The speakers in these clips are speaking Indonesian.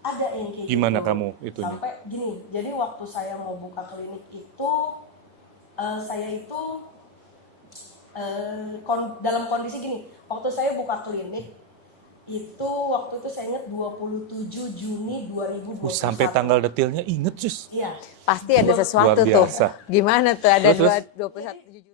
Ada yang kayak Gimana gitu. kamu itunya? Sampai gini, jadi waktu saya mau buka klinik itu, saya itu dalam kondisi gini. Waktu saya buka klinik itu waktu itu saya ingat 27 Juni 2021. Sampai tanggal detailnya inget Sus. Iya. Pasti ada sesuatu Luar tuh. biasa. Gimana tuh ada Terus? 21 Juni.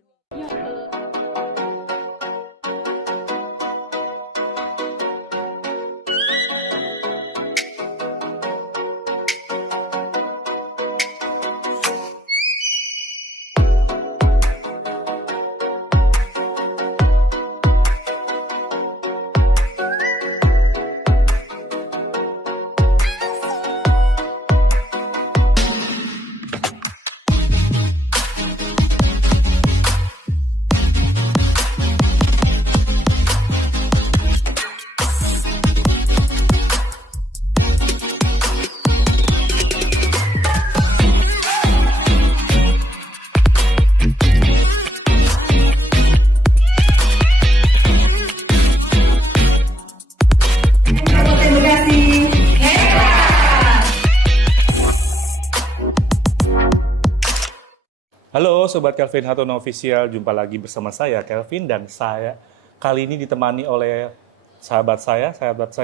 Halo Sobat Kelvin Hartono Official, jumpa lagi bersama saya Kelvin dan saya kali ini ditemani oleh sahabat saya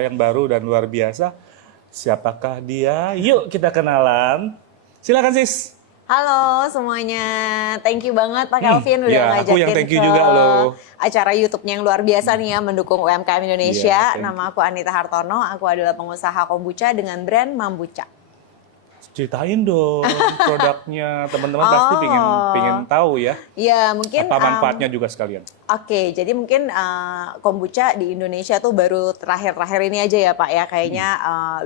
yang baru dan luar biasa. Siapakah dia? Yuk kita kenalan. Silakan Sis. Halo semuanya, thank you banget Pak Kelvin udah ya, ngajakin aku yang thank you ke juga loh. acara YouTube-nya yang luar biasa nih ya, mendukung UMKM Indonesia. Iya, thank Nama aku Anita Hartono, aku adalah pengusaha kombucha dengan brand Mambucha. Ceritain dong produknya, teman-teman pasti pengen tahu ya. Ya mungkin Apa manfaatnya juga sekalian. Oke, jadi mungkin kombucha di Indonesia tuh baru terakhir-terakhir ini aja ya Pak ya, kayaknya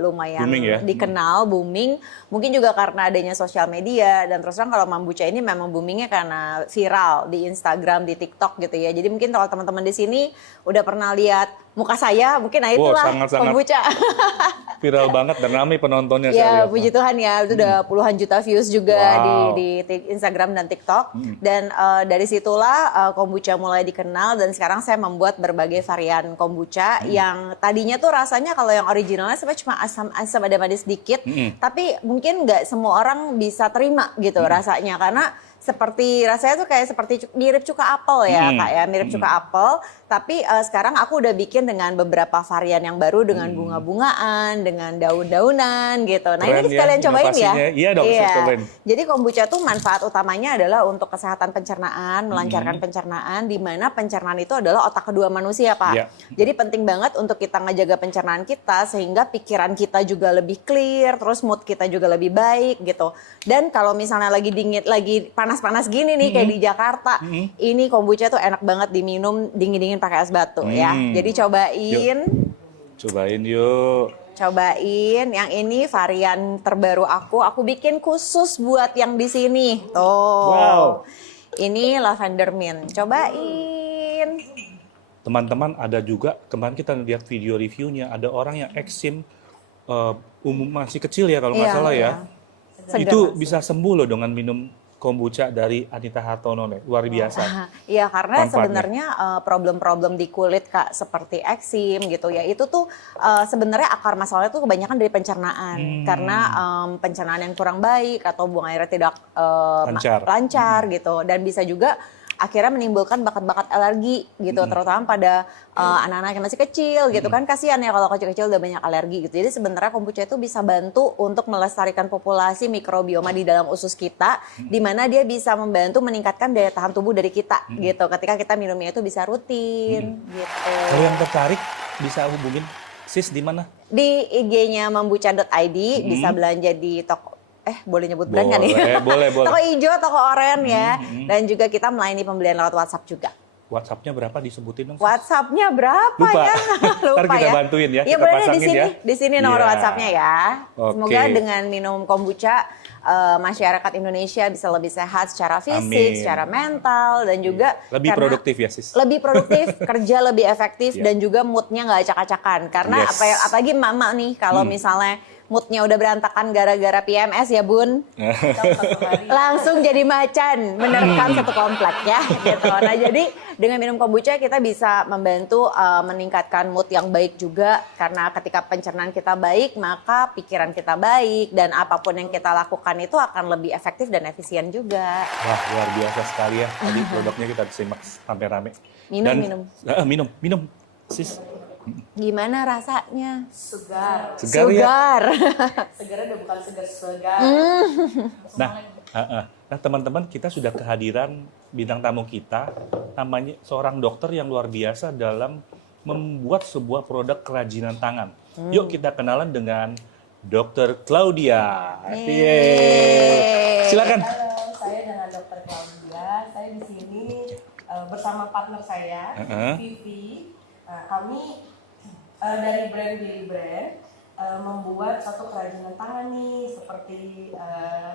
lumayan Booming ya? dikenal, booming. Mungkin juga karena adanya sosial media, dan terus terang kalau Mambucha ini memang boomingnya karena viral di Instagram, di TikTok gitu ya. Jadi mungkin kalau teman-teman di sini udah pernah lihat muka saya, mungkin nah itulah sangat-sangat kombucha. Viral banget dan ramai penontonnya saya Ya, lihat. puji Tuhan ya, itu udah puluhan juta views juga Wow. di Instagram dan TikTok. Dan dari situlah kombucha mulai dikenal, dan sekarang saya membuat berbagai varian kombucha yang tadinya tuh rasanya kalau yang originalnya sebenarnya cuma asam ada manis sedikit, tapi mungkin nggak semua orang bisa terima gitu rasanya, karena rasanya tuh kayak seperti mirip cuka apel ya Kak ya, mirip cuka apel. Tapi sekarang aku udah bikin dengan beberapa varian yang baru, dengan bunga-bungaan, dengan daun-daunan gitu. Nah Keren ini ya, sekalian cobain ya. inovasinya. Iya dong, saya cobain. Jadi kombucha tuh manfaat utamanya adalah untuk kesehatan pencernaan, melancarkan pencernaan, di mana pencernaan itu adalah otak kedua manusia Pak. Iya. Jadi penting banget untuk kita ngejaga pencernaan kita sehingga pikiran kita juga lebih clear, terus mood kita juga lebih baik gitu. Dan kalau misalnya lagi dingin, lagi panas-panas gini nih kayak di Jakarta, ini kombucha tuh enak banget diminum dingin-dingin pakai es batu ya. Jadi cobain. Cobain yuk. Cobain yang ini varian terbaru aku bikin khusus buat yang di sini. Tuh. Wow. Ini lavender mint. Cobain. Teman-teman ada juga, kemarin kita lihat video reviewnya, ada orang yang eksim masih kecil ya kalau nggak Iya, salah ya. iya. Segar Itu langsung. bisa sembuh loh dengan minum kombucha dari Anita Hartono nih. Luar biasa. Iya, karena Manfaatnya. sebenarnya problem-problem di kulit Kak seperti eksim gitu ya, itu tuh sebenarnya akar masalahnya tuh kebanyakan dari pencernaan. Karena pencernaan yang kurang baik atau buang airnya tidak lancar gitu, dan bisa juga akhirnya menimbulkan bakat-bakat alergi gitu, terutama pada anak-anak yang masih kecil gitu kan, kasihan ya kalau kecil-kecil udah banyak alergi gitu. Jadi sebenarnya kombucha itu bisa bantu untuk melestarikan populasi mikrobioma di dalam usus kita, di mana dia bisa membantu meningkatkan daya tahan tubuh dari kita gitu. Ketika kita minumnya itu bisa rutin gitu. Kalau yang tertarik bisa hubungin Sis di mana? Di IG-nya mambucha.id bisa belanja di toko. Boleh nyebut brand nggak nih? Boleh. Toko hijau, toko oranye ya. Dan juga kita melayani pembelian lewat WhatsApp juga. WhatsApp-nya berapa disebutin dong? Sis? WhatsApp-nya berapa Lupa. ya? Ntar kita bantuin ya, Iya, kita boleh di pasangin sini. ya. Di sini nomor Iya. WhatsApp-nya ya. Oke. Semoga dengan minum kombucha masyarakat Indonesia bisa lebih sehat secara fisik, Amin. secara mental, dan juga Lebih karena produktif ya Sis? lebih produktif, kerja lebih efektif, Iya. dan juga moodnya nggak acak-acakan. Karena Yes. apalagi mama nih, kalau misalnya moodnya udah berantakan gara-gara PMS ya Bun. Dalam satu hari. Langsung jadi macan menerkam satu komplek ya gitu. Nah jadi dengan minum kombucha kita bisa membantu meningkatkan mood yang baik juga, karena ketika pencernaan kita baik maka pikiran kita baik dan apapun yang kita lakukan itu akan lebih efektif dan efisien juga. Wah, luar biasa sekali ya. Tadi produknya kita simak sampai rame. Minum. Sis. Gimana rasanya? Segar. Segar ya. Segarnya udah bukan segar. Nah, teman-teman, kita sudah kehadiran bintang tamu kita, namanya seorang dokter yang luar biasa dalam membuat sebuah produk kerajinan tangan. Yuk kita kenalan dengan Dr. Claudia. Yeay. Silakan. Halo, saya dengan Dr. Claudia. Saya di sini bersama partner saya, Vivi. Nah, kami dari brand Billy Brand membuat suatu kerajinan tangan nih, seperti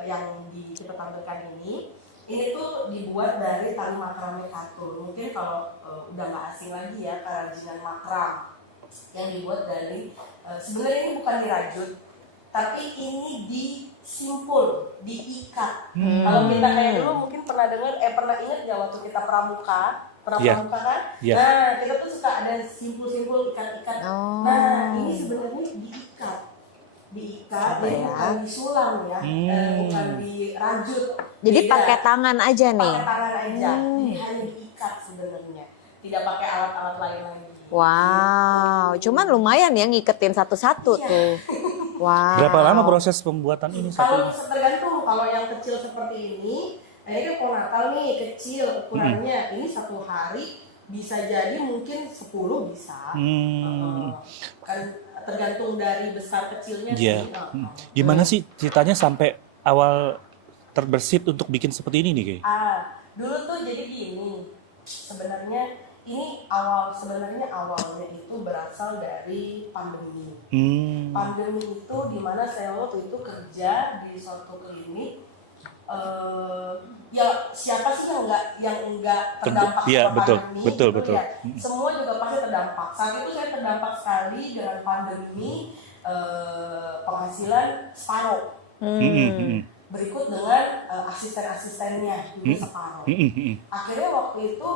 yang kita tampilkan ini. Ini tuh dibuat dari tali makrame katun. Mungkin kalau udah nggak asing lagi ya, kerajinan makram yang dibuat dari sebenarnya ini bukan dirajut, tapi ini disimpul, diikat. Kalau kita kayak dulu mungkin pernah ingat nggak waktu kita pramuka pramuka kan? Yeah. Nah, kita tuh suka ada simpul-simpul ikat-ikat. Oh. Nah, ini sebenarnya diikat, jadi bukan disulam ya, bukan dirajut. Jadi Beda. pakai tangan aja nih. Pakai tangan aja, jadi hanya diikat sebenarnya, tidak pakai alat-alat lain lagi. Wow, cuman lumayan ya ngiketin satu-satu Iya. tuh. Wow. Berapa lama proses pembuatan ini? Kalau tergantung, kalau yang kecil seperti ini kan ponatal nih, kecil ukurannya, ini satu hari bisa jadi mungkin 10 bisa. Kan tergantung dari besar kecilnya Iya. sih. Gimana sih ceritanya sampai awal terbersit untuk bikin seperti ini nih, Kay? Dulu tuh jadi gini. Sebenarnya awalnya itu berasal dari pandemi. Pandemi itu dimana saya waktu itu kerja di suatu klinik. Ya siapa sih yang enggak terdampak Iya, sama betul, pandemi? betul, Gitu betul. ya. Semua juga pasti terdampak. Saat itu saya terdampak sekali dengan pandemi, penghasilan separuh. Berikut dengan asisten-asistennya juga separuh. Akhirnya waktu itu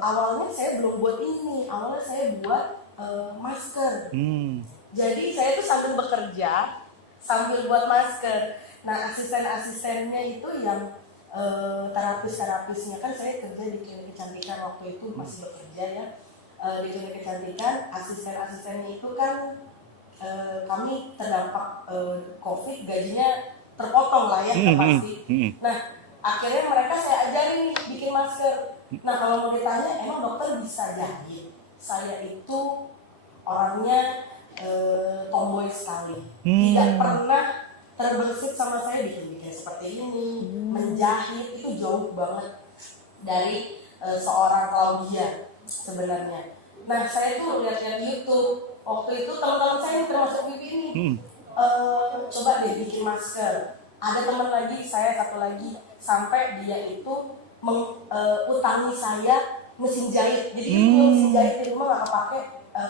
awalnya saya belum buat ini, awalnya saya buat masker. Jadi saya tuh sambil bekerja, sambil buat masker. Nah, asisten-asistennya itu yang terapis-terapisnya, kan saya kerja di klinik kecantikan waktu itu, masih bekerja ya di klinik kecantikan. Asisten-asistennya itu kan kami terdampak COVID, gajinya terpotong lah ya pasti. Nah, akhirnya mereka saya ajarin nih bikin masker. Nah, kalau mau ditanya emang dokter bisa jahit, saya itu orangnya tomboy sekali, tidak pernah terbersit sama saya bikin seperti ini, menjahit itu jauh banget dari seorang Claudia sebenarnya. Nah, saya tuh lihat-lihat YouTube waktu itu, teman-teman saya yang termasuk Vivi ini coba deh bikin masker. Ada teman lagi, saya satu lagi, sampai dia itu utangi saya mesin jahit. Jadi mesin jahit di rumah nggak kepake,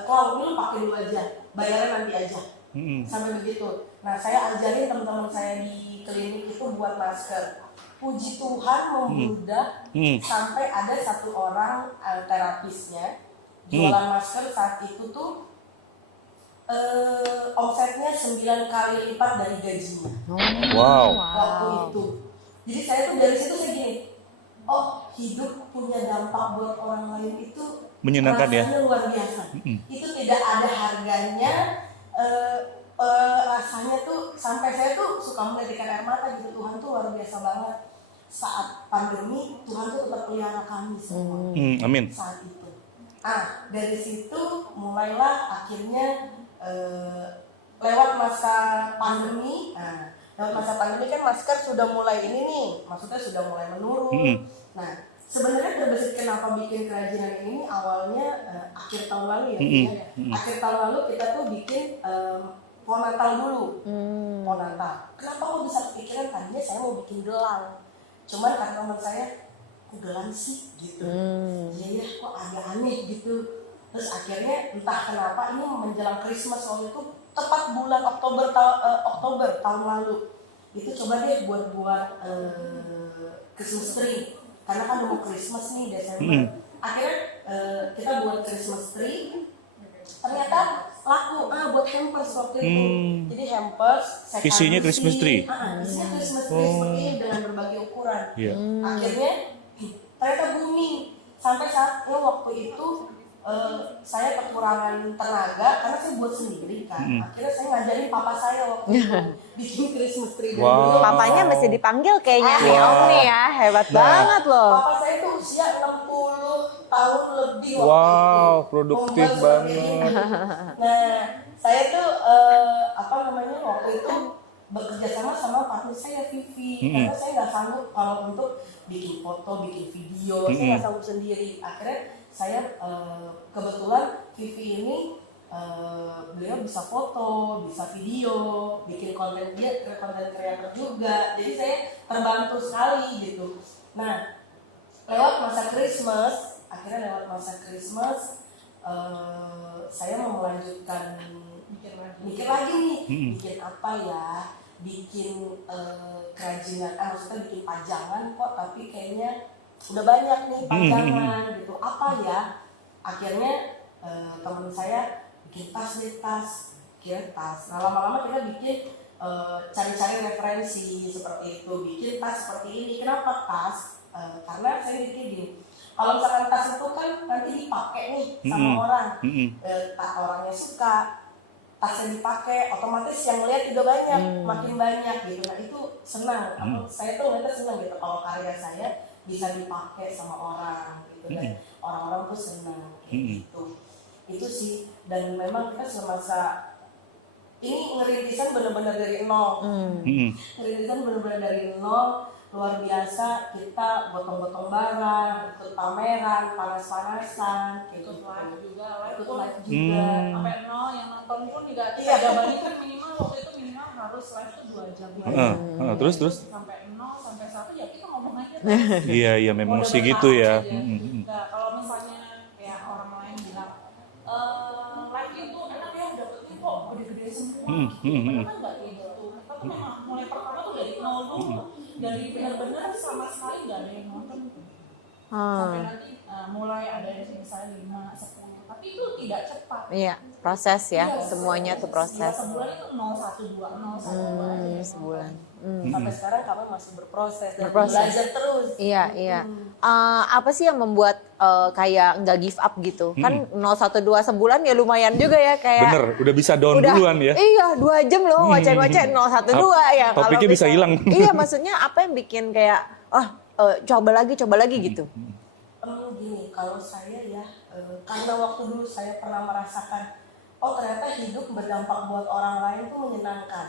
Claudia pakai dulu aja, bayarnya nanti aja. Sampai begitu. Nah, saya ajarin teman-teman saya di klinik itu buat masker. Puji Tuhan membludak sampai ada satu orang terapisnya jualan masker saat itu tuh omsetnya 9 kali lipat dari gajinya. Wow. Waktu itu. Jadi saya tuh dari situ saya gini, oh hidup punya dampak buat orang lain itu Menyenangkan ya? rasanya luar biasa. Itu tidak ada harganya. Rasanya tuh sampai saya tuh suka menitikkan air mata gitu. Tuhan tuh luar biasa banget. Saat pandemi Tuhan tuh tetap pelihara kami semua. Amin. Saat itu. Dari situ mulailah akhirnya lewat masa pandemi. Lewat masa pandemi kan masker sudah mulai ini nih, maksudnya sudah mulai menurun. Nah, sebenarnya terbesit kenapa bikin kerajinan ini awalnya akhir tahun lalu ya. Akhir tahun lalu kita tuh bikin ponatal dulu. Ponatal. Kenapa kok bisa kepikiran? Tadinya saya mau bikin gelang. Cuman karena teman saya, kok gelang sih gitu. Iya kok agak aneh gitu. Terus akhirnya entah kenapa ini menjelang Christmas waktu itu tepat bulan Oktober tahun lalu itu coba deh buat Christmas tree, karena kan udah mau Christmas nih Desember. Akhirnya kita buat Christmas tree, ternyata laku buat hampers waktu itu. Jadi hampers saya Isinya kardus Christmas tree? isinya Christmas tree seperti ini dengan berbagai ukuran. Akhirnya ternyata booming sampai saat waktu itu saya kekurangan tenaga karena saya buat sendiri kan. Akhirnya saya ngajarin papa saya waktu itu bikin Christmas tree. Dan beliau, Papanya mesti dipanggil kayaknya nih Om nih ya, hebat banget loh. papa saya tuh usia 60 tahun lebih waktu Wow, itu. produktif Membuat seperti banget. ini. Nah, saya tuh waktu itu bekerja sama partner saya Vivi, karena saya nggak sanggup kalau untuk bikin foto, bikin video, saya nggak sanggup sendiri. Akhirnya saya kebetulan Vivi ini beliau bisa foto, bisa video, bikin konten kreator juga, jadi saya terbantu sekali gitu. Nah, lewat masa Christmas, saya mau melanjutkan mikir lagi nih, bikin apa ya, bikin kerajinan, maksudnya bikin pajangan kok, tapi kayaknya udah banyak nih pajangan gitu, apa ya. Akhirnya teman saya bikin tas. Nah, lama-lama kita bikin cari-cari referensi seperti itu, bikin tas seperti ini. Kenapa tas? Karena saya mikir gini, kalau misalkan tas itu kan nanti dipakai nih sama orang, orangnya suka, tasnya dipakai, otomatis yang lihat juga banyak, makin banyak gitu. Nah itu senang, saya tuh ngeliatnya senang gitu kalau karya saya bisa dipakai sama orang gitu, dan orang-orang tuh senang kayak gitu. Itu sih, dan memang kita semasa ini ngerintisan benar-benar dari nol. Ngerintisan benar-benar dari nol, luar biasa. Kita gotong-gotong barang, ikut pameran, panas-panasan, ikut live juga, sampai nol yang nonton pun tidak kita jabanin kan minimal waktu itu harus live tuh 2 jam. Terus Sampai 0 sampai 1 ya kita ngomong aja. Iya memang sih gitu ya. Nah, kalau misalnya kayak orang lain bilang live itu enak ya, dapetin kok gede-gede semua. Padahal kan nggak kayak gitu. Kita tuh memang mulai pertama tuh dari nol dulu, dari benar-benar sama sekali nggak ada yang nonton. Sampai nanti mulai ada yang misalnya 5, 10. Tapi itu tidak cepat. Iya, proses ya, semuanya tuh proses. Sebulan itu 0, 1, 2, 0, 1, 2 Sebulan. sampai sekarang kami masih berproses dan Berproses. belajar terus. Iya. Apa sih yang membuat kayak nggak give up gitu? Kan 012 sebulan ya lumayan juga ya kayak. Bener, udah bisa down duluan ya. Iya, 2 jam loh ngoceh-ngoceh 012 ya. Kalau Topiknya bisa hilang. Iya, maksudnya apa yang bikin kayak coba lagi gitu. Gini, kalau saya ya, karena waktu dulu saya pernah merasakan, ternyata hidup berdampak buat orang lain tuh menyenangkan.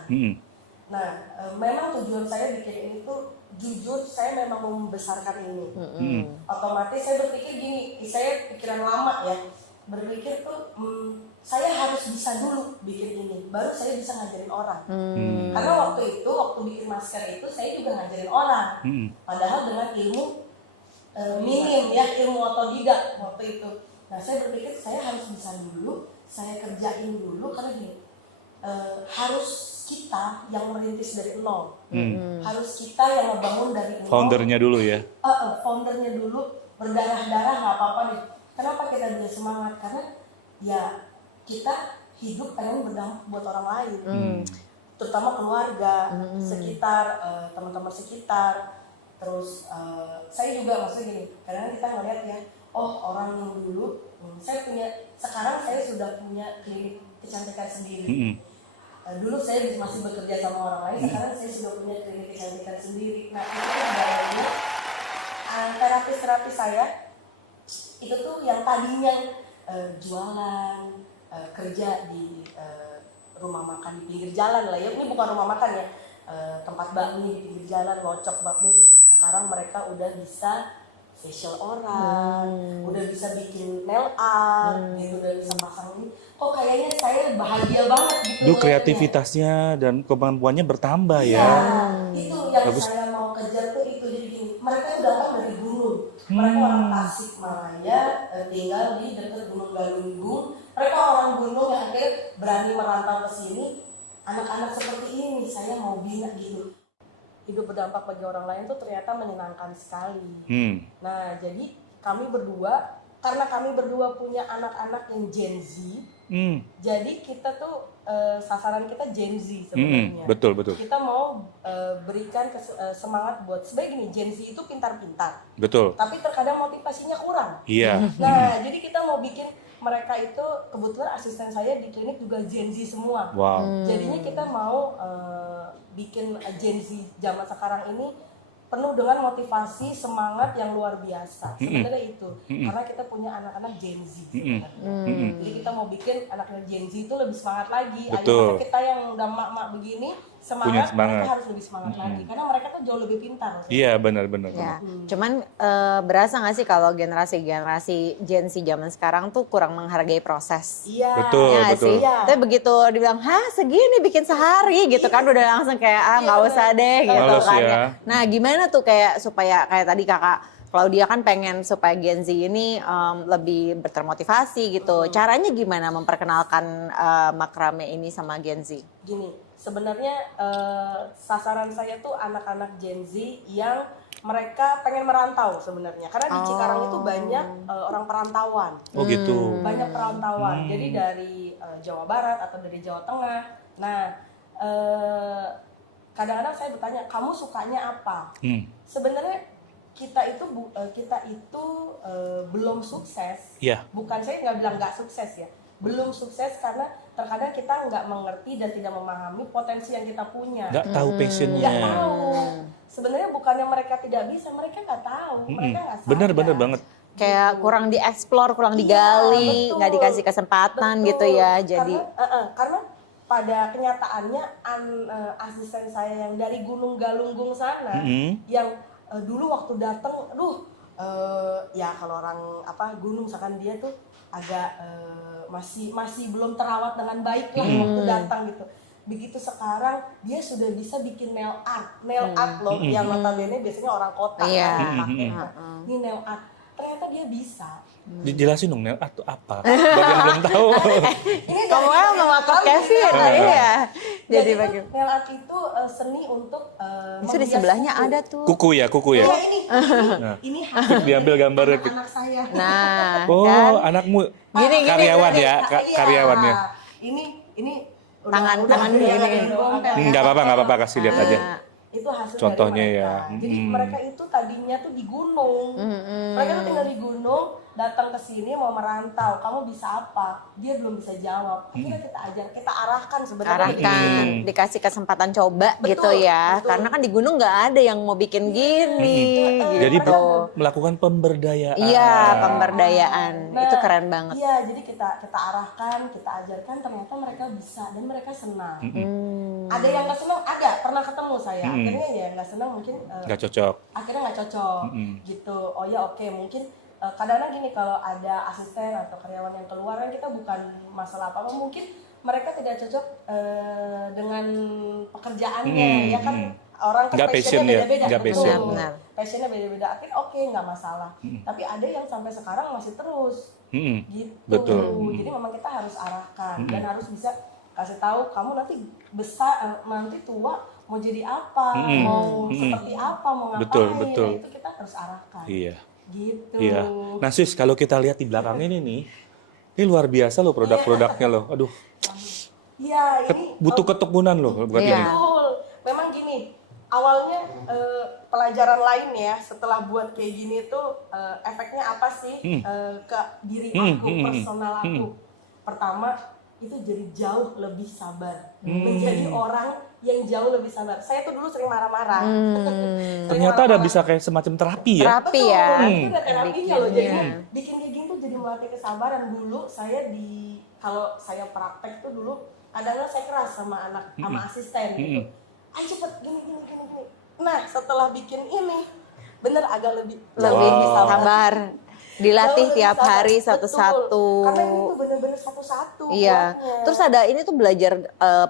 Nah, memang tujuan saya bikin ini tuh jujur saya memang membesarkan ini. Otomatis saya berpikir gini, saya pikiran lama ya, berpikir tuh saya harus bisa dulu bikin ini, baru saya bisa ngajarin orang. Karena waktu bikin masker itu saya juga ngajarin orang, padahal dengan ilmu minim ya, ilmu otodidak waktu itu. Nah, saya berpikir saya harus bisa dulu, saya kerjain dulu, karena gini, harus kita yang merintis dari nol, harus kita yang ngebangun dari nol. Foundernya dulu ya. Foundernya dulu, berdarah-darah nggak apa-apa nih. Kenapa kita bisa semangat? Karena ya kita hidup pengen berdampak buat orang lain, terutama keluarga, sekitar, teman-teman sekitar. Terus saya juga maksudnya gini, karena kita ngeliat ya, orang yang dulu, sekarang saya sudah punya klinik kecantikan sendiri. Dulu saya masih bekerja sama orang lain, sekarang saya sudah punya klinik kecantikan sendiri. Nah itu sebenarnya terapis saya itu tuh yang tadinya jualan, kerja di rumah makan di pinggir jalan lah ya, ini bukan rumah makan ya, tempat bakmi di pinggir jalan, ngocok bakmi. Sekarang mereka udah bisa facial orang, udah bisa bikin nail art, gitu, udah bisa pasang ini. Kok kayaknya saya bahagia banget gitu. Duh, kreativitasnya dan kemampuannya bertambah ya. Itu yang bagus. Saya mau kejar tuh itu. Jadi gini, mereka udah datang dari gunung. Mereka orang Tasikmalaya, tinggal di dekat Gunung Galunggung. Mereka orang gunung yang akhirnya berani merantau ke sini. Anak-anak seperti ini saya mau bina gitu. Hidup berdampak bagi orang lain tuh ternyata menyenangkan sekali. Nah, jadi kami berdua, karena kami berdua punya anak-anak yang Gen Z, jadi kita tuh sasaran kita Gen Z sebenarnya. Betul. Kita mau berikan semangat buat sebagai gini, Gen Z itu pintar-pintar. Betul. Tapi terkadang motivasinya kurang. Iya. Nah, jadi kita mau bikin mereka itu, kebetulan asisten saya di klinik juga Gen Z semua. Wow. Jadinya kita mau bikin Gen Z zaman sekarang ini penuh dengan motivasi, semangat yang luar biasa. Sebenarnya itu. Karena kita punya anak-anak Gen Z sebenarnya. Jadi kita mau bikin anak-anak Gen Z itu lebih semangat lagi. Betul. Agar kita yang udah mak-mak begini, Punya semangat, semangat. mereka harus lebih semangat lagi. Karena mereka tuh jauh lebih pintar. Iya, benar. Ya, cuman berasa nggak sih kalau generasi Gen Z zaman sekarang tuh kurang menghargai proses? Iya. Betul, Ya nggak betul. sih? Iya. Tapi begitu dibilang, segini bikin sehari gitu kan, udah langsung kayak nggak usah deh gitu Males kan. ya. Nah gimana tuh kayak supaya kayak tadi kakak Claudia kan pengen supaya Gen Z ini lebih termotivasi gitu. Caranya gimana memperkenalkan makrame ini sama Gen Z? Gini, sebenarnya sasaran saya tuh anak-anak Gen Z yang mereka pengen merantau sebenarnya. Karena di Cikarang itu banyak orang perantauan. Oh gitu. Banyak perantauan. Jadi dari Jawa Barat atau dari Jawa Tengah. Nah, kadang-kadang saya bertanya, kamu sukanya apa? Sebenarnya kita itu belum sukses. Iya. Bukan, saya nggak bilang nggak sukses ya. Belum sukses karena terkadang kita nggak mengerti dan tidak memahami potensi yang kita punya. Nggak tahu passionnya. Nggak tahu. Sebenarnya bukannya mereka tidak bisa, mereka nggak tahu. Mereka nggak sadar. Bener banget. Kayak kurang dieksplor, kurang Iya, digali, betul. nggak dikasih kesempatan Betul. gitu ya. Jadi Karena pada kenyataannya asisten saya yang dari Gunung Galunggung sana, yang dulu waktu datang, ya kalau orang gunung misalkan dia tuh agak masih belum terawat dengan baik lah waktu datang gitu. Begitu sekarang dia sudah bisa bikin nail art loh, yang notabene biasanya orang kota Iya. kan pakai. Ini nail art, ternyata dia bisa. Dijelasin dong, nail art itu apa? Bagi yang belum tahu. Ini kamu dari yang mematok kami. Kevin, iya. Jadi itu bagi nail art itu seni untuk itu di menghias sebelahnya kuku. ada tuh. Kuku ya. Ya, ini hasil Diambil gambarnya. anak saya. Nah, Oh, kan? anakmu Gini, karyawan Iya. ya, karyawan ya. Ini Tangan ini. Nggak apa-apa, kasih lihat aja. Itu hasil Contohnya dari ya. mereka. Jadi mereka itu tadinya tuh di gunung. Mereka tuh tinggal di gunung, datang ke sini mau merantau. Kamu bisa apa? Dia belum bisa jawab. Akhirnya kita ajar, kita arahkan sebenarnya. Arahkan, dikasih kesempatan coba Betul, gitu ya. betul. Karena kan di gunung nggak ada yang mau bikin gini. Jadi Gitu. melakukan pemberdayaan. Iya, pemberdayaan. Nah, Itu keren banget. Iya, jadi kita arahkan, kita ajarkan, ternyata mereka bisa dan mereka senang. Ada yang nggak senang, ada pernah ketemu saya. Akhirnya ya nggak senang mungkin Nggak cocok. akhirnya nggak cocok gitu. Oh ya oke, mungkin kadang-kadang gini, kalau ada asisten atau karyawan yang keluar kan kita bukan masalah apa-apa, mungkin mereka tidak cocok dengan pekerjaannya, ya kan. Orang kan Nggak passion passionnya ya, beda-beda, nggak betul. passion. Benar. Passionnya beda-beda, akhirnya oke, nggak masalah. Tapi ada yang sampai sekarang masih terus gitu. Betul. Jadi memang kita harus arahkan dan harus bisa kasih tahu, kamu nanti besar, nanti tua mau jadi apa, mau seperti apa, mau ngapain. Betul. Nah, itu kita harus arahkan. Iya. Gitu. Iya. Nah sis, kalau kita lihat di belakang ini nih, ini luar biasa loh produk-produknya loh. Aduh, Iya, ini butuh ketekunan loh buat Iya. ini. betul. Memang gini, awalnya pelajaran lain ya, setelah buat kayak gini tuh efeknya apa sih ke diri aku, personal aku. Pertama, itu jadi jauh lebih sabar. Menjadi orang yang jauh lebih sabar. Saya tuh dulu sering marah-marah. Sering Ternyata ada marah-marah. bisa kayak semacam terapi ya. Terapi ya. Itu ada terapinya loh. Jadi Bikinnya. bikin kayak gini tuh jadi melatih kesabaran. Dulu saya kalau saya praktek tuh dulu kadang-kadang saya keras sama anak, sama asisten gitu. Ayo cepet gini. Nah setelah bikin ini bener agak lebih Lebih Wow. sabar. Dilatih Jauh lebih tiap sabar. hari Betul. satu-satu. Karena ini tuh bener-bener satu-satu. Iya. buatnya. Terus ada ini tuh belajar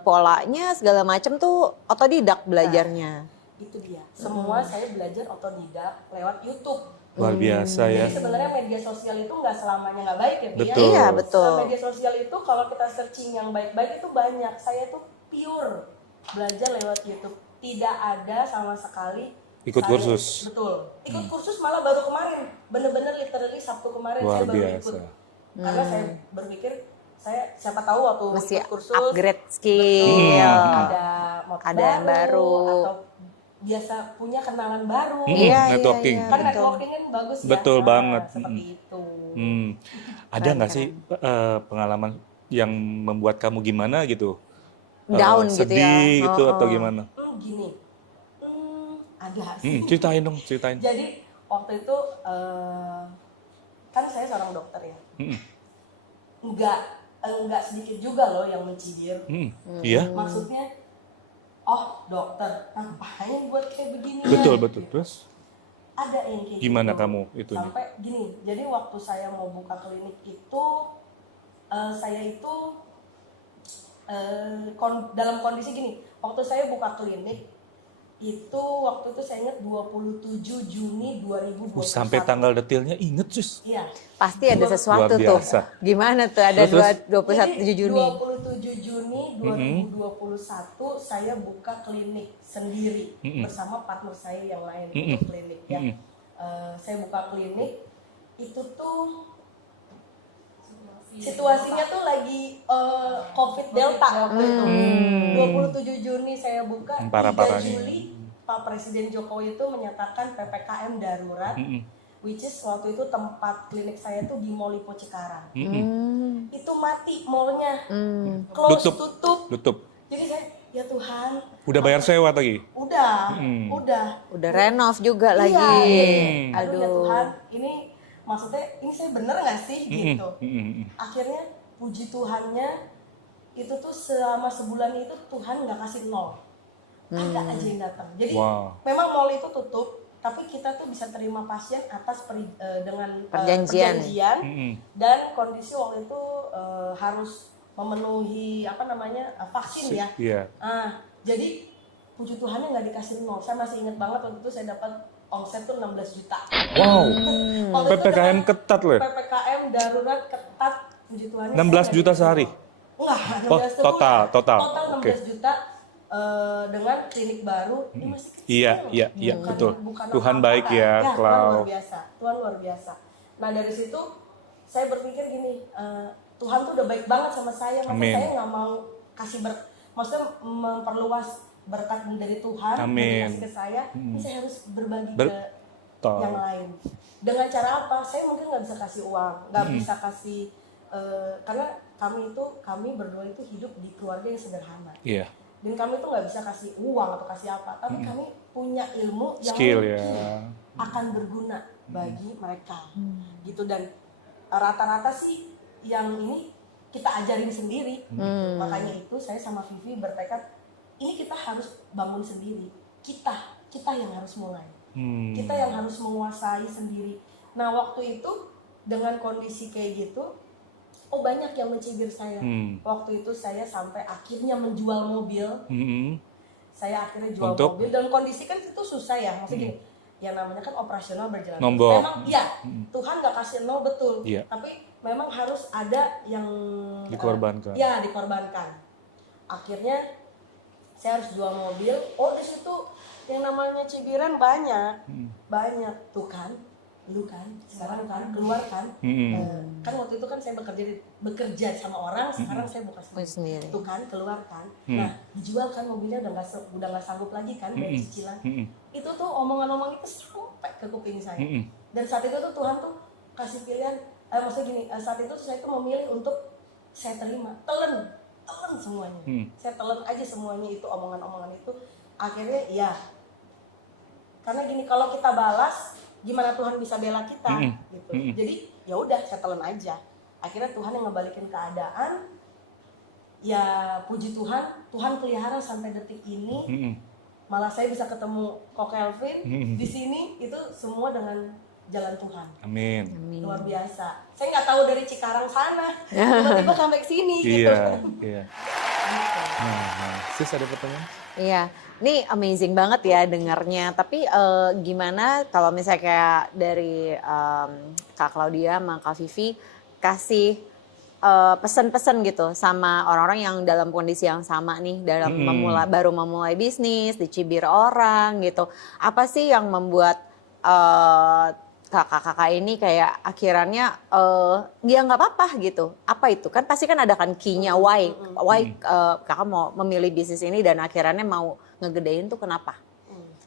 polanya segala macam tuh otodidak belajarnya. Itu dia. Semua saya belajar otodidak lewat YouTube. Luar biasa ya. Jadi sebenarnya media sosial itu nggak selamanya nggak baik ya, Pi, ya. Betul. Iya, betul. Media sosial itu kalau kita searching yang baik-baik itu banyak. Saya tuh pure belajar lewat YouTube. Tidak ada sama sekali Ikut saya- kursus. Betul. Ikut kursus malah baru kemarin. Bener-bener literally Sabtu kemarin Luar saya baru biasa. ikut. Karena saya berpikir siapa tahu waktu Masih ikut kursus upgrade skill. ada motor Ada yang baru. atau biasa punya kenalan baru. Iya, networking. iya, Kan betul. networking kan bagus ya. Betul Nah, banget. seperti itu. Ada nggak sih pengalaman yang membuat kamu gimana gitu? Down gitu ya. Sedih gitu Oh, atau oh. gimana? Gini. Ada sih. Ceritain dong, ceritain. Jadi waktu itu kan saya seorang dokter ya. Enggak sedikit juga loh yang mencibir. Iya, Maksudnya, oh dokter, ngapain buat kayak begini? betul. Terus Ada yang kayak gimana gitu. kamu itunya? Sampai gini, jadi waktu saya mau buka klinik itu, saya itu dalam kondisi gini. Waktu saya buka klinik, itu waktu itu saya ingat 27 Juni 2021. Sampai tanggal detailnya inget Sus. Iya. Pasti ada sesuatu Luar tuh. biasa. Gimana tuh ada Terus? 27 Juni? 27 Juni 2021 saya buka klinik sendiri bersama partner saya yang lain untuk klinik ya. Saya buka klinik itu tuh situasinya tuh lagi COVID Delta waktu itu. 27 Juni saya buka, 3 Parah-parahnya. Juli Pak Presiden Jokowi itu menyatakan PPKM darurat, which is waktu itu tempat klinik saya tuh di Mall Lipo Cikarang. Itu mati mallnya, close, tutup. Tutup. Jadi saya, ya Tuhan, Udah bayar sewa lagi? udah. Udah renov juga lagi. Iya. Aduh ya Aduh. Tuhan, ini maksudnya ini saya bener nggak sih gitu. Akhirnya puji Tuhannya itu tuh selama sebulan itu Tuhan nggak kasih nol. Ada aja yang datang. Jadi Wow. memang mall itu tutup, tapi kita tuh bisa terima pasien atas dengan Perjanjian. dan kondisi waktu itu harus memenuhi vaksin ya. Iya. Jadi puji Tuhannya nggak dikasih nol. Saya masih ingat banget waktu itu saya dapat omset tuh 16 juta. Wow. Waktu itu PPKM ketat loh ya? PPKM darurat ketat, puji Tuhannya. 16 juta sehari? Enggak, Oh, 16 sebulan. total. 16 Oke. juta dengan klinik baru. Ini masih kecil. Iya, betul. Bukan Tuhan apa-apa. baik ya, Tuhan Klau. luar biasa. Tuhan luar biasa. Nah dari situ saya berpikir gini, Tuhan tuh udah baik banget sama saya. Masa Amin. saya nggak mau kasih maksudnya memperluas berkat dari Tuhan, Amin. kasih ke saya, ini saya harus berbagi Ber- ke Tol. yang lain. Dengan cara apa? Saya mungkin nggak bisa kasih uang, nggak bisa kasih karena kami berdua itu hidup di keluarga yang sederhana. Iya. Dan kami tuh nggak bisa kasih uang atau kasih apa, tapi kami punya ilmu yang Skill mungkin ya. akan berguna bagi mereka, gitu. Dan rata-rata sih yang ini kita ajarin sendiri. Makanya itu saya sama Vivi bertekad ini kita harus bangun sendiri. Kita yang harus mulai. Kita yang harus menguasai sendiri. Nah waktu itu dengan kondisi kayak gitu, banyak yang mencibir saya. Waktu itu saya sampai akhirnya menjual mobil. Saya akhirnya jual Untuk? mobil dan kondisi kan itu susah ya. Maksudnya gini, yang namanya kan operasional berjalan. Nombok. Memang iya, Tuhan nggak kasih nol betul. Iya. Tapi memang harus ada yang Dikorbankan. ya dikorbankan. Akhirnya saya harus jual mobil. Di situ yang namanya cibiran banyak, tuh kan, lu kan, sekarang kan keluar kan. Kan waktu itu kan saya bekerja sama orang, sekarang saya buka Sendiri. tuh kan keluar kan. Nah dijual kan mobilnya udah nggak sanggup lagi kan bayar cicilan. Itu tuh omongan-omongan itu sampai ke kuping saya. Dan saat itu tuh Tuhan tuh kasih pilihan, maksudnya gini, saat itu tuh saya tuh memilih untuk saya terima, telan semuanya. Saya telan aja semuanya itu omongan-omongan itu. Akhirnya ya, karena gini kalau kita balas, gimana Tuhan bisa bela kita gitu. Jadi ya udah saya telan aja. Akhirnya Tuhan yang ngebalikin keadaan. Ya puji Tuhan, Tuhan pelihara sampai detik ini. Malah saya bisa ketemu Kok Kelvin di sini, itu semua dengan jalan Tuhan. Amin. Luar biasa. Saya nggak tahu dari Cikarang sana, tiba-tiba sampai ke sini gitu. Iya. Sis ada pertanyaan? Iya, ini amazing banget ya dengarnya. Tapi gimana kalau misalnya kayak dari Kak Claudia sama Kak Vivi kasih pesan-pesan gitu sama orang-orang yang dalam kondisi yang sama nih, dalam baru memulai bisnis, dicibir orang gitu. Apa sih yang membuat kakak-kakak ini kayak akhirannya ya nggak apa-apa gitu. Apa itu? Kan pasti kan ada kan key-nya why kakak mau memilih bisnis ini dan akhirannya mau ngegedein tuh kenapa?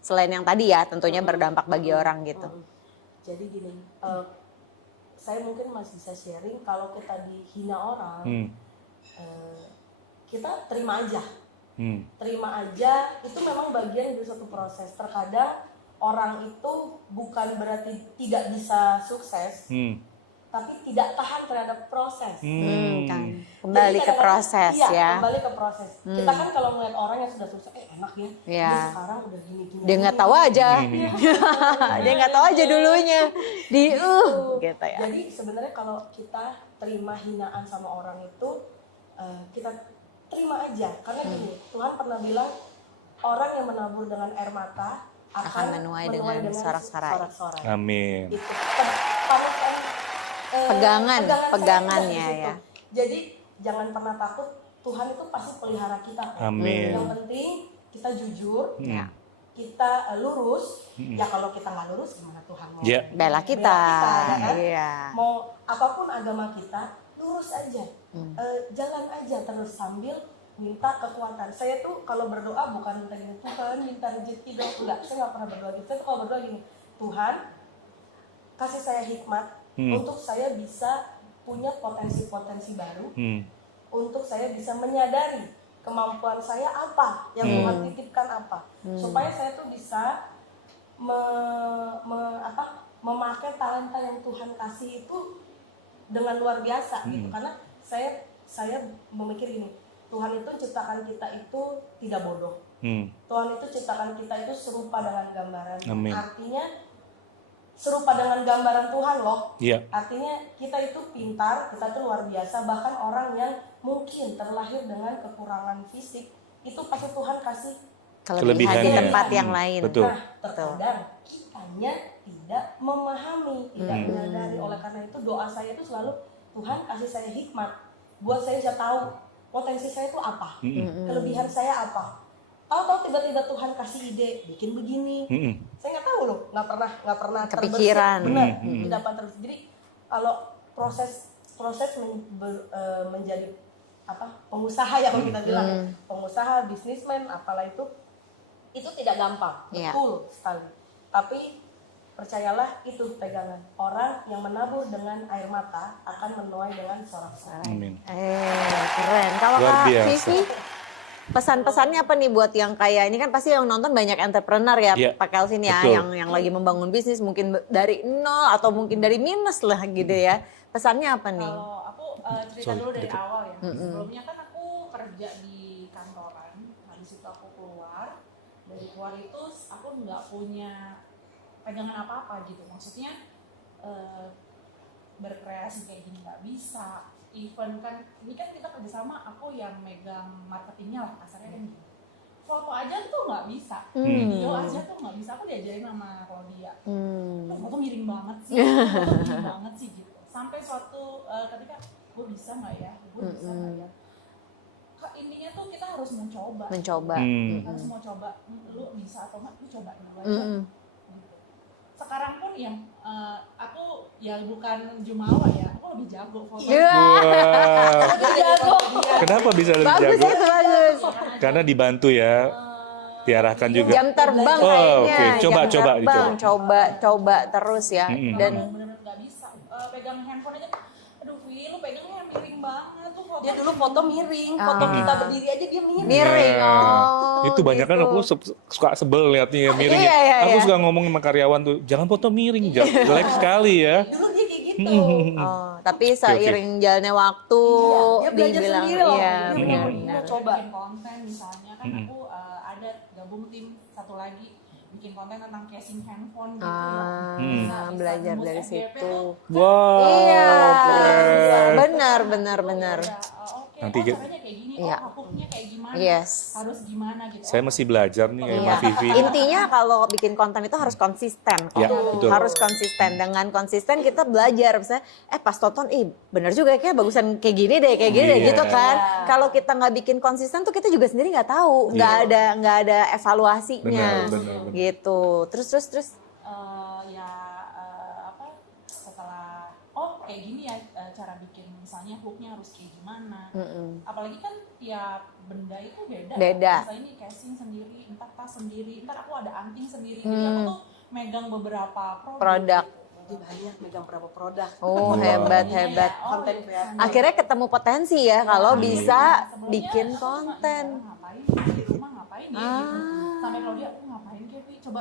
Selain yang tadi ya tentunya berdampak bagi orang gitu. Jadi gini, saya mungkin masih bisa sharing kalau kita dihina orang, kita terima aja. Terima aja, itu memang bagian dari suatu proses. Terkadang orang itu bukan berarti tidak bisa sukses, tapi tidak tahan terhadap proses. Kan. Kembali ke proses ya. Kembali ke proses. Kita kan kalau melihat orang yang sudah sukses, enak ya, Iya. dia sekarang udah gini-gini. Dia nggak tahu aja, dia nggak tahu aja dulunya, gitu ya. Jadi sebenarnya kalau kita terima hinaan sama orang itu, kita terima aja. Karena gini, Tuhan pernah bilang orang yang menabur dengan air mata akan menuai dengan sorak-sorai. Amin. Itu Pegangannya ya. Jadi jangan pernah takut, Tuhan itu pasti pelihara kita. Amin. Yang penting kita jujur, Ya. kita lurus. Ya kalau kita nggak lurus gimana Tuhan mau Bela kita, ya kan? iya. Mau apapun agama kita, lurus aja, jalan aja terus sambil minta kekuatan. Saya tuh kalau berdoa bukan minta gini, Tuhan minta rezeki dong, enggak, saya nggak pernah berdoa gitu. Saya tuh kalau berdoa gini, Tuhan kasih saya hikmat untuk saya bisa punya potensi-potensi baru, untuk saya bisa menyadari kemampuan saya apa, yang Tuhan titipkan apa, supaya saya tuh bisa memakai talenta yang Tuhan kasih itu dengan luar biasa gitu. Karena saya memikir gini, Tuhan itu ciptakan kita itu tidak bodoh. Tuhan itu ciptakan kita itu serupa dengan gambaran. Amin. Artinya serupa dengan gambaran Tuhan loh. Iya. Artinya kita itu pintar, kita itu luar biasa. Bahkan orang yang mungkin terlahir dengan kekurangan fisik, itu pasti Tuhan kasih Kelebihan di tempat yang lain. Betul. Nah, terkadang kitanya tidak memahami, tidak menyadari. Oleh karena itu doa saya itu selalu, Tuhan kasih saya hikmat buat saya bisa tahu potensi saya itu apa, kelebihan saya apa. Tahu-tahu tiba-tiba Tuhan kasih ide bikin begini, saya nggak tahu loh, nggak pernah Kepikiran. benar, tidak pernah terbesit. Jadi kalau proses menjadi pengusaha yang kita bilang, pengusaha, bisnismen, apalah itu tidak gampang, betul sekali. Tapi percayalah itu pegangan, orang yang menabur dengan air mata akan menuai dengan sorak-sorai. Amin. Keren. Kalau Luar Kak biasa. Vivi, pesan-pesannya apa nih buat yang kayak ini kan pasti yang nonton banyak entrepreneur ya, Iya, Pak Kelvin ya, betul. yang lagi membangun bisnis mungkin dari nol atau mungkin dari minus lah gitu ya. Pesannya apa nih? Kalau aku cerita dulu dari awal ya. Sebelumnya kan aku kerja di kantoran, habis itu aku keluar. Dari keluar itu aku nggak punya pegangan apa-apa gitu. Maksudnya berkreasi kayak gini nggak bisa. Even kan, ini kan kita kerjasama, aku yang megang marketingnya lah kasarnya kan gitu. Foto aja tuh nggak bisa, video aja tuh nggak bisa. Aku diajarin sama Claudia, foto miring banget sih, foto miring banget sih gitu. Sampai suatu ketika, gue bisa nggak ya, intinya tuh kita harus mencoba. Harus mau coba, lu bisa atau nggak, lu coba dulu aja. Sekarang pun yang aku yang bukan jumawa ya, aku lebih jago foto. Kenapa bisa lebih Bagus jago? itu, bagus. Karena dibantu ya, diarahkan juga. Jam terbang Oh, kayaknya. oke. Coba, Jam coba, terbang, coba terus ya. Dan Bener-bener nggak bisa pegang handphone aja. Aduh, Wi, lu pegangnya miring banget tuh foto. Dia dulu foto miring, foto kita berdiri aja dia miring. Itu banyak kan aku suka sebel liatnya ya miring. Iya, iya, Aku iya. suka ngomong sama karyawan tuh, jangan foto miring, jelek sekali ya. dulu dia kayak gitu. Tapi seiring jalannya waktu Dia belajar dibilang sendiri loh. iya Dia benar. coba. Bikin konten misalnya kan aku ada gabung tim satu lagi bikin konten tentang casing handphone gitu ya. Bisa Belajar tembus dari FYP situ. tuh. Wow, Iya, keren. benar. Ya, oke, Nanti caranya kayak gini Iya. hooknya kayak gimana, Yes. harus gimana gitu. Saya masih belajar nih kayak Iya. Mbak Vivi. Intinya kalau bikin konten itu harus konsisten kok. Ya, betul. Harus konsisten. Dengan konsisten kita belajar. Misalnya, pas tonton, bener juga kayak bagusan kayak gini deh Iya. gitu kan. Kalau kita nggak bikin konsisten tuh kita juga sendiri nggak tahu, nggak ada evaluasinya, Benar. gitu. Terus. Setelah kayak gini ya cara bikin misalnya hooknya harus kayak gimana. Apalagi kan tiap benda itu beda. Misalnya ini casing sendiri, entar tas sendiri, entar aku ada anting sendiri. Jadi aku tuh megang beberapa Produk. Jadi banyak megang berapa produk. Oh, Wow. hebat. Konten kreatif. Akhirnya ketemu potensi ya kalau bisa Sebelumnya bikin aku cuma, konten. ngapain di rumah ngapain ya gitu. Sampai Claudia aku ngapain Kevi, coba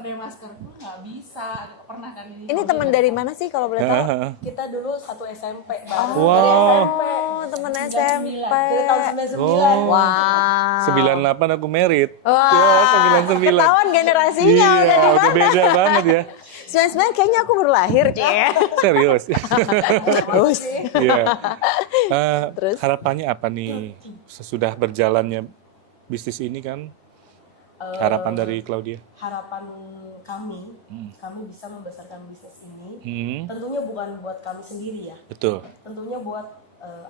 deh masker gue nggak bisa, pernah kan ini. Ini teman dari mana sih kalau boleh tahu? Kita dulu satu SMP bareng. Wow. Dari SMP. Oh, temen SMP. Dari tahun 99. Oh. Wow. 98 aku merit. Wah, Ya, 99. ketahuan generasinya Iya, udah di udah mana. beda banget ya. 99 kayaknya aku baru lahir, Cie. Serius. Terus. Iya. Terus? Harapannya apa nih sesudah berjalannya bisnis ini kan? Harapan dari Claudia? Harapan kami bisa membesarkan bisnis ini. Tentunya bukan buat kami sendiri ya. Betul. Tentunya buat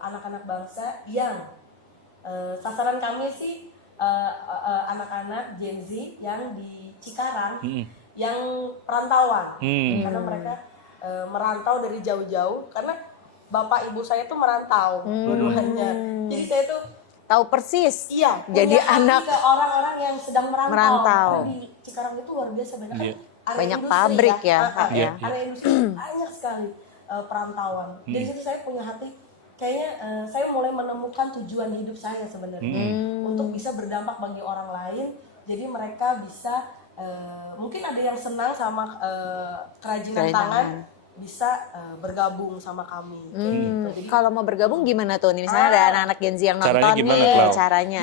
anak-anak bangsa yang sasaran kami sih anak-anak Gen Z yang di Cikarang, yang perantauan, karena mereka merantau dari jauh-jauh karena bapak ibu saya tuh merantau dua-duanya. Jadi saya tuh Tahu persis. iya Jadi punya hati anak ke orang-orang yang sedang merantau. merantau. Karena di Cikarang itu luar biasa banyak kan Iya. area Banyak industri pabrik ya, Kak, ya. Area industri banyak sekali perantauan. Dari situ saya punya hati, kayaknya saya mulai menemukan tujuan hidup saya sebenarnya untuk bisa berdampak bagi orang lain. Jadi mereka bisa mungkin ada yang senang sama kerajinan tangan, bisa bergabung sama kami. Kayak gitu. Jadi Kalau mau bergabung gimana tuh? Nih, misalnya ada anak-anak Gen Z yang nonton Caranya gimana, nih, Clau? caranya.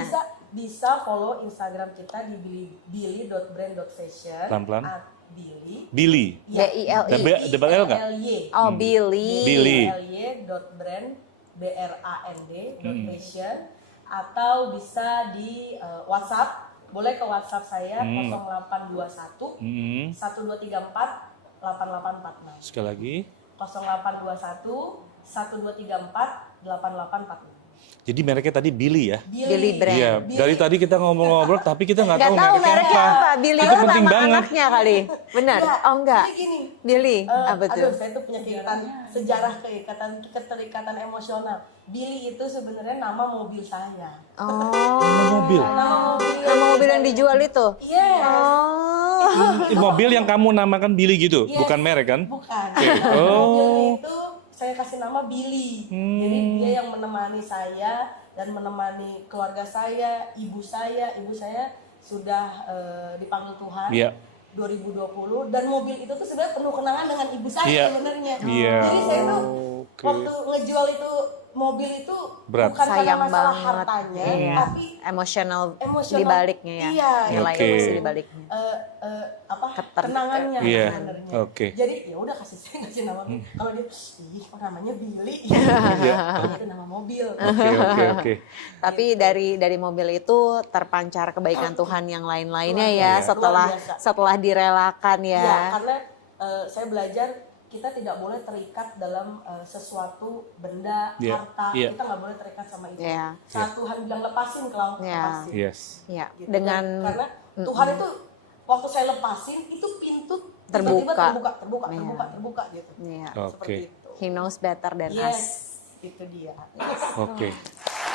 bisa follow Instagram kita di billy.brand.fashion. Pelan-pelan. Billy. Billy. BILI. Double L nggak? Oh, Billy. Billy. Brand fashion, atau bisa di WhatsApp, boleh ke WhatsApp saya 0821 1234 8846. Sekali lagi. 0821 1234 8846. Jadi mereknya tadi Billy ya? Billy Brand. Iya, dari tadi kita ngobrol-ngobrol tapi kita nggak tahu Nggak tahu mereknya apa. Billy Itu itu penting nama banget. anaknya kali. Benar? Oh enggak. Jadi gini, Billy. Apa tuh? aduh, saya tuh punya sejarah keterikatan emosional. Billy itu sebenarnya nama mobil saya. Oh. Mobil. Nama mobil yang dijual itu? Yes. Oh. Mobil yang kamu namakan Billy gitu, Yes. bukan merek kan? Bukan. Oh. Mobilnya itu saya kasih nama Billy. Jadi dia yang menemani saya dan menemani keluarga saya, ibu saya. Ibu saya sudah dipanggil Tuhan. Iya. 2020, dan mobil itu tuh sebenarnya penuh kenangan dengan ibu saya Iya. sebenarnya. Iya. Jadi saya tuh Oke. waktu ngejual itu mobil itu Berat. bukan karena Sayang masalah banget. hartanya, Iya. tapi Emosional Emosional. di baliknya ya. Iya. Nilai Oke. emosi di baliknya. kenangannya Iya. sebenarnya. Oke. Jadi ya udah kasih nama. Kalau dia, kok namanya Billy? Iya. Itu nama mobil. Oke. Tapi dari mobil itu terpancar kebaikan Tuhan yang lain-lainnya ya Luar setelah biasa. setelah direlakan ya. Ya, karena saya belajar kita tidak boleh terikat dalam sesuatu benda, Iya, harta. iya. Kita nggak boleh terikat sama itu. Iya. Saat Tuhan bilang lepasin, kalau Iya. lepasin. Yes. Ya, Gitu. dengan Karena Tuhan itu waktu saya lepasin itu pintu Terbuka. tiba-tiba terbuka gitu. ya, Seperti Oke. itu. he knows better than Yes, us. itu dia. Oke.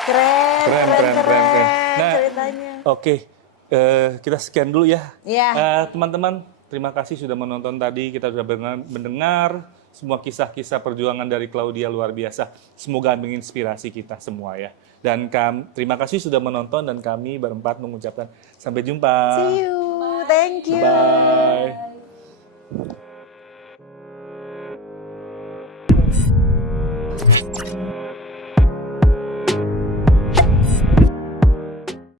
Keren Nah, ceritanya. Oke. Kita sekian dulu ya. Iya. Teman-teman, terima kasih sudah menonton tadi. Kita sudah mendengar semua kisah-kisah perjuangan dari Claudia luar biasa. Semoga menginspirasi kita semua ya. Dan terima kasih sudah menonton dan kami berempat mengucapkan sampai jumpa. See you. Thank you. Bye.